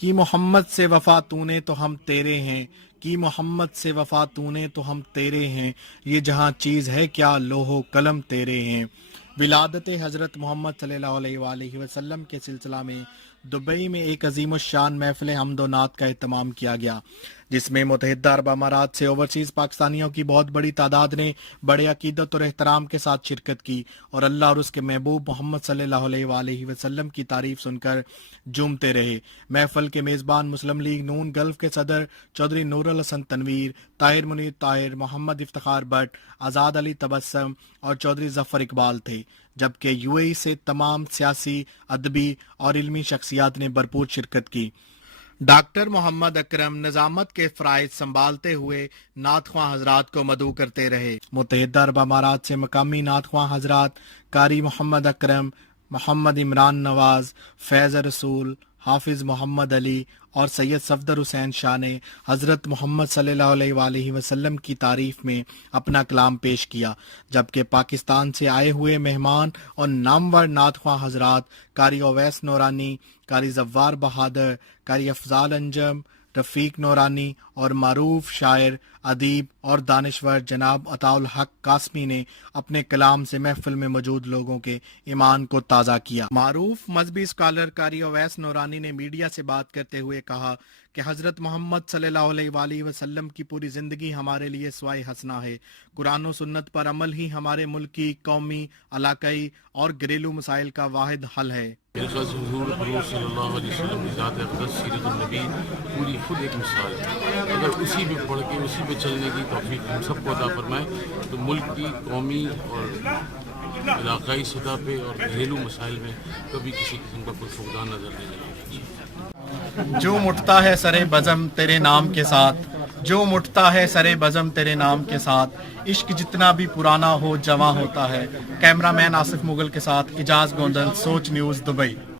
کی محمد سے وفا تو نے تو ہم تیرے ہیں، کی محمد سے وفا تو نے تو ہم تیرے ہیں، یہ جہاں چیز ہے کیا لوح و قلم تیرے ہیں۔ ولادت حضرت محمد صلی اللہ علیہ وآلہ وسلم کے سلسلہ میں دبئی میں ایک عظیم الشان محفل حمد و نعت کا اہتمام کیا گیا، جس میں متحدہ عرب امارات سے اوورسیز پاکستانیوں کی بہت بڑی تعداد نے بڑے عقیدت اور احترام کے ساتھ شرکت کی اور اللہ اور اس کے محبوب محمد صلی اللہ علیہ وآلہ وسلم کی تعریف سن کر جھومتے رہے۔ محفل کے میزبان مسلم لیگ نون گلف کے صدر چودھری نور الحسن تنویر، طاہر منیر طاہر، محمد افتخار بٹ، آزاد علی تبسم اور چودھری ظفر اقبال تھے، جبکہ یو اے ای سے تمام سیاسی، ادبی اور علمی شخصیات نے بھرپور شرکت کی۔ ڈاکٹر محمد اکرم نظامت کے فرائض سنبھالتے ہوئے نعت خواں حضرات کو مدعو کرتے رہے۔ متحدہ عرب امارات سے مقامی نعت خواں حضرات قاری محمد اکرم، محمد عمران نواز، فیض رسول، حافظ محمد علی اور سید صفدر حسین شاہ نے حضرت محمد صلی اللہ علیہ وآلہ وسلم کی تعریف میں اپنا کلام پیش کیا، جبکہ پاکستان سے آئے ہوئے مہمان اور نامور نعت خواں حضرات قاری اویس نورانی، قاری زوار بہادر، قاری افضال انجم، رفیق نورانی اور معروف شاعر، ادیب اور دانشور جناب عطاء الحق قاسمی نے اپنے کلام سے محفل میں موجود لوگوں کے ایمان کو تازہ کیا۔ معروف مذہبی اسکالر قاری اویس نورانی نے میڈیا سے بات کرتے ہوئے کہا کہ حضرت محمد صلی اللہ علیہ وآلہ وسلم کی پوری زندگی ہمارے لیے سوائے حسنہ ہے۔ قرآن و سنت پر عمل ہی ہمارے ملکی، قومی، علاقائی اور گھریلو مسائل کا واحد حل ہے۔ میرے خیال سے حضور صلی اللہ علیہ وسلم کی ذات اقدس سیرت النبی پوری خود ایک مثال ہے۔ اگر اسی پہ پڑھ کے اسی پہ چلنے کی توفیق ہم سب کو عطا فرمائے تو ملک کی، قومی اور علاقائی سطح پہ اور گھریلو مسائل میں کبھی کسی قسم کا کوئی فقدان نظر نہیں آئے گا۔ جو مٹتا ہے سرے بزم تیرے نام کے ساتھ، جو مٹتا ہے سرے بزم تیرے نام کے ساتھ، عشق جتنا بھی پرانا ہو جواں ہوتا ہے۔ کیمرہ مین آصف مغل کے ساتھ اجاز گوندن، سوچ نیوز، دبئی۔